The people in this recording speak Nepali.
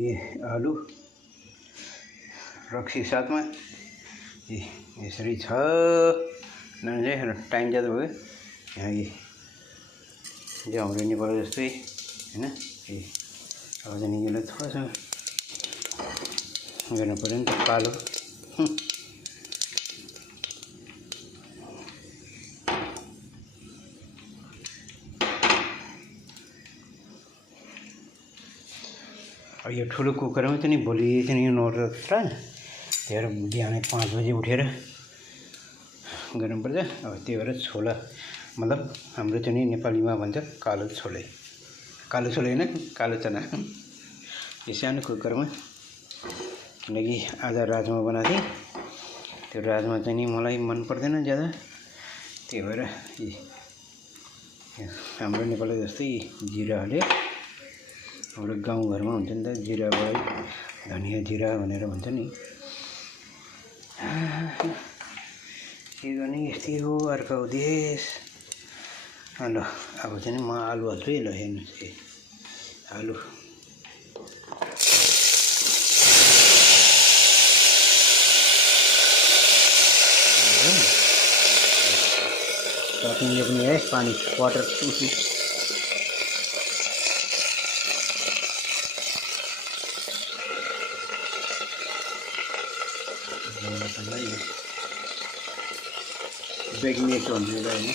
ये आलु रक्सी साथमा यसरी छ। टाइम ज्यादा भयो यहाँ यो हाम्रो नेपाल जस्तै हैन। अब चाहिँ यसलाई थोरै गर्नु पर्यो नि त पालो। अब यो ठुलो कुकरमा चाहिँ नि भोलि चाहिँ यो नौरथा त्यही भएर बिहानै 5 बजे उठेर गर्नुपर्छ। अब त्यही भएर छोला मतलब हाम्रो चाहिँ नि नेपालीमा भन्छ कालो छोले, कालो छोले हैन कालो चना। यो सानो कुकरमा किनकि आज राजमा बनाएको थिएँ। त्यो राजमा चाहिँ नि मलाई मन पर्दैन ज्यादा, त्यही भएर हाम्रो नेपाली जस्तै जिरा हाल्यो। हाम्रो गाउँघरमा हुन्छ नि त जिरा भयो धनिया जिरा भनेर भन्छ नि। के गर्ने यस्तै हो अर्को देश। ल अब चाहिँ नि म आलु हाल्छु है। ल हेर्नुहोस् आलु चटनीले पनि है पानी वाटर बेग्नेट भनेर हैन।